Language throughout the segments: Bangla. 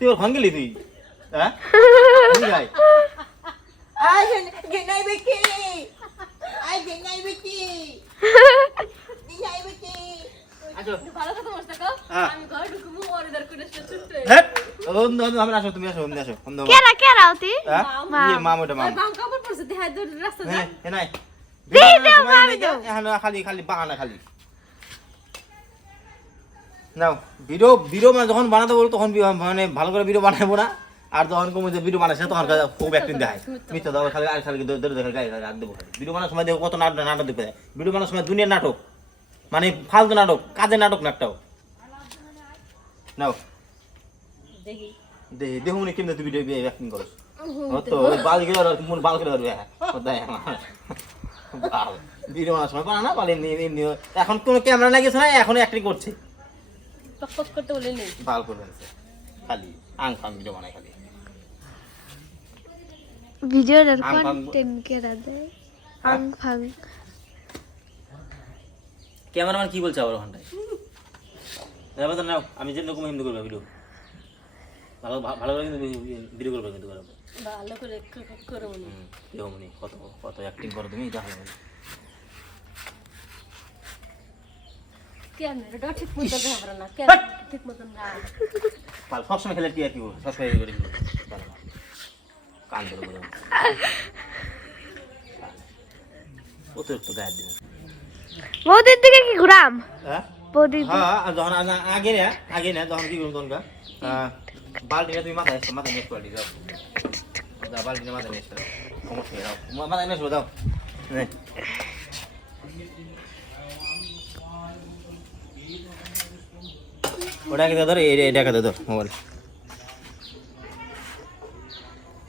তুই ওর ঘন গেলি তুই হ্যাঁ যাই আই গেনাই বেটি আই গেনাই বেটি গেনাই বেটি আচ্ছা ভালো কথা বলছ তো আমি ঘরে ঢুকবো অর্ডার করে ছুটতে হ্যাঁ আমরা আসো তুমি আসো আসো কেরা ওতি হ্যাঁ মাম ওটা মাম বাম কাপড় পরছে দেখাই দূর রাস্তা যা হ্যাঁ নাই খালি খালি বাহানা খালি নাও ভিডিও মানে যখন বানাতে বলো তখন মানে ভালো করে ভিডিও বানাবো না আর যখন কমে যে ভিডিও বানাচ্ছে তখন খুব অ্যাক্টিং দেখায় মিথ্যা দাও খালি আর খালি দৌড়ে দেখে গায়ে রাত দেবো ভিডিও বানানোর সময় দেখো কত নাটক দেখতে যায় ভিডিও বানানোর সময় দুনিয়ার নাটক মানে ফালতু নাটক কাজের নাটক না একটাও নাও দেখি দেখুন কিন্তু তুই ভিডিও অ্যাক্টিং করো তো বাল করে মন বাল করে ধরবে ভিডিও বানানোর সময় বানা না বলে এখন কোনো ক্যামেরা লাগিয়েছে না এখন অ্যাক্টিং করছে টকটক করতে বলে নেই বাল করে খালি আং ফাং ভিডিও বানায় খালি ভিডিওর কন্টেন্ট কেরা দেয় আং ফাং ক্যামেরাম্যান কি বলছে আবার ওখানটায় নাও আমি যে রকম হিন্দু করবে ভিডিও ভালো ভালো করে কিন্তু ভিডিও করবে কিন্তু করবে ভালো করে করে মনি দেহমনি কত কত অ্যাক্টিং করো তুমি দেখো ক্যামেরাটা ঠিক মতো ধরে না ক্যামেরা ঠিক মতো না ভালো সবসময় খেলে কি আর কি সবসময় করে কান ধরে বলে অতিরিক্ত গায়ে দিন বৌদির দিকে কি ঘুরাম হ্যাঁ বৌদির হ্যাঁ যখন আগে না যখন কি করুন তখন বালতিটা তুমি মাথায় নিয়ে পাল্টি যাও বালতিটা মাথায় নিয়ে সমস্যা দাও মাথায় নিয়ে দাও ওটাকে ধর এটাকে ধর মোবাইল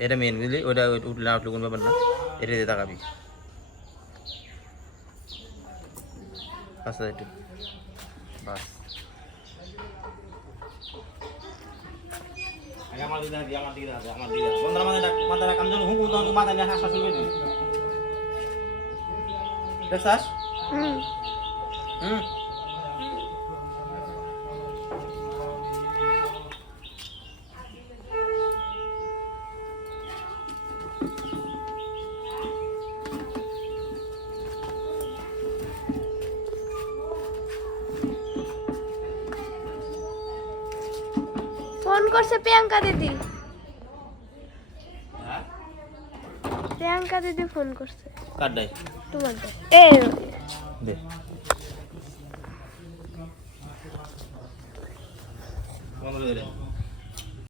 এটা মেন বুঝলি ওটা উঠলে না উঠলে কোনো ব্যাপার না এটা দিয়ে তাকাবি আচ্ছা একটু বাস আমার দিকে বন্ধুরা মাথায় কাম যেন হুকুম তখন মাথায় নিয়ে হাসা শুরু করে দিবি দেখছাস হুম ফোন করছে প্রিয়াঙ্কা দিদি প্রিয়াঙ্কা দিদি ফোন করছে কাট দেয় তোমার দে দে মামা